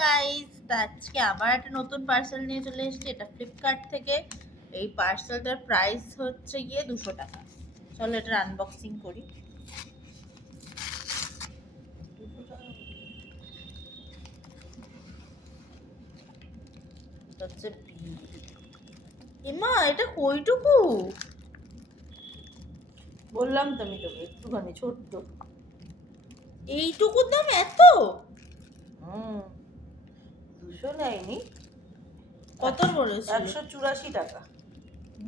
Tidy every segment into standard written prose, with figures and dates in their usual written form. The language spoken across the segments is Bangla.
গাইস, আজকে আবার একটা নতুন পার্সেল নিয়ে চলে এসেছি। এটা ফ্লিপকার্ট থেকে। এই পার্সেলটার প্রাইস হচ্ছে গিয়ে 200 টাকা। চলো এটার আনবক্সিং করি। এমা, এটা কইটুকু? বললাম তো আমি তোকে, একটুখানি ছোট্ট। এইটুকুর দাম এত? 200 নেয়নি, কত বলেছিল? 184 টাকা।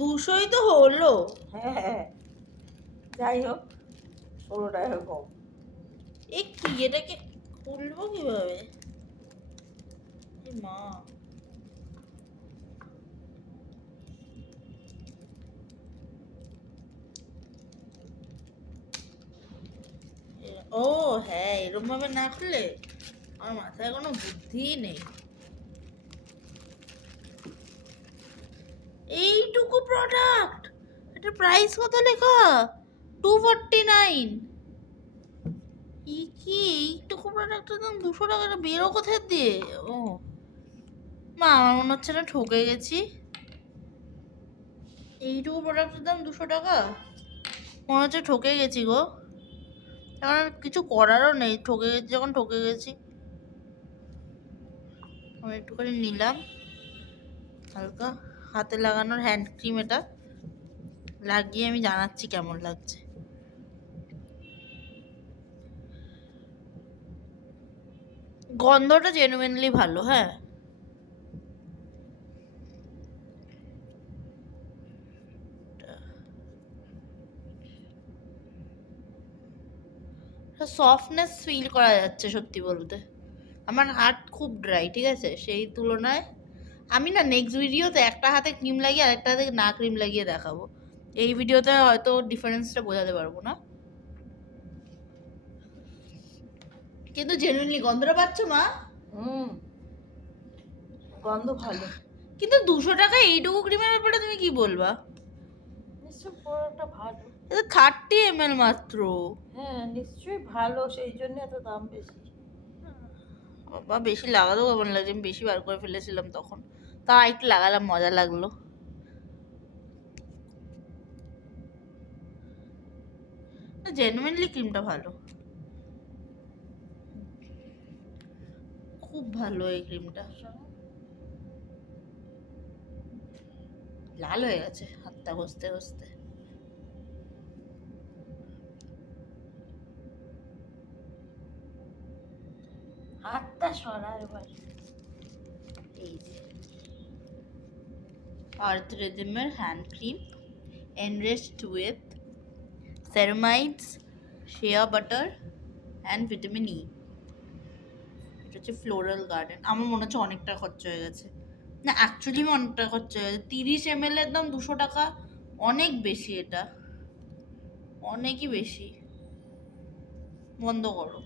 200ই তো হলো। হ্যাঁ, যাই হোক, 16 টাকা কম। এ কি, এটাকে খুলবো কিভাবে? এ মা, ও হ্যাঁ, এরকম ভাবে না খুললে আমার মাথায় কোনো বুদ্ধিই নেই। এইটুকু প্রোডাক্ট, এটা প্রাইস কত লেখা? 249। কি এইটুকু প্রোডাক্টের দাম 200 টাকা? বেরো কোথায় দিয়ে? ও মা, আমার মনে হচ্ছে না ঠকে গেছি। এইটুকু প্রোডাক্টের দাম 200 টাকা? মনে হচ্ছে ঠকে গেছি গো। এখন আর কিছু করারও নেই, ঠকে গেছি যখন ঠকে গেছি। আমি একটুখানি নিলাম হালকা হাতে লাগানোর হ্যান্ড ক্রিম। এটা লাগিয়ে আমি জানাচ্ছি কেমন লাগছে। গন্ধটা জেনুইনলি ভালো। হ্যাঁ, সফটনেস ফিল করা যাচ্ছে সত্যি বলতে। আমার হাত খুব ড্রাই, ঠিক আছে, সেই তুলনায় আমি না নেক্সট ভিডিওতে একটা হাতে ক্রিম লাগিয়ে আর একটা হাতে না ক্রিম লাগিয়ে দেখাবো। এই ভিডিওতে হয়তো ডিফারেন্সটা বোঝাতে পারবো না, কিন্তু জেনুইনলি গন্ধটা পাচ্ছ মা? গন্ধ ভালো। কিন্তু 200 টাকা এইটুকু ক্রিমের ব্যাপারে তুমি কি বলবা? নিশ্চয় প্রোডাক্টটা ভালো। এটা 30 ml মাত্র। হ্যাঁ, নিশ্চয়ই ভালো, সেই জন্য এত দাম বেশি। বাবা, বেশি লাগাতেও কেমন লাগছে, আমি বেশি বার করে ফেলেছিলাম তখন। তা একটু লাগালাম, মজা লাগলো। জেনুইনলি ক্রিমটা ভালো, খুব ভালো এই ক্রিমটা। লাল হয়ে গেছে হাতটা ঘষতে ঘষতে। হাতটা সরা এবার। এই যে আর্থ রিদমের hand cream, enriched with ceramides, shea butter and vitamin E। এটা হচ্ছে ফ্লোরাল গার্ডেন। আমার মনে হচ্ছে অনেকটা খরচা হয়ে গেছে। না, অ্যাকচুয়ালি অনেকটা খরচা হয়ে গেছে। 30 ml এর দাম 200 টাকা, অনেক বেশি। এটা অনেকই বেশি। বন্ধ করো।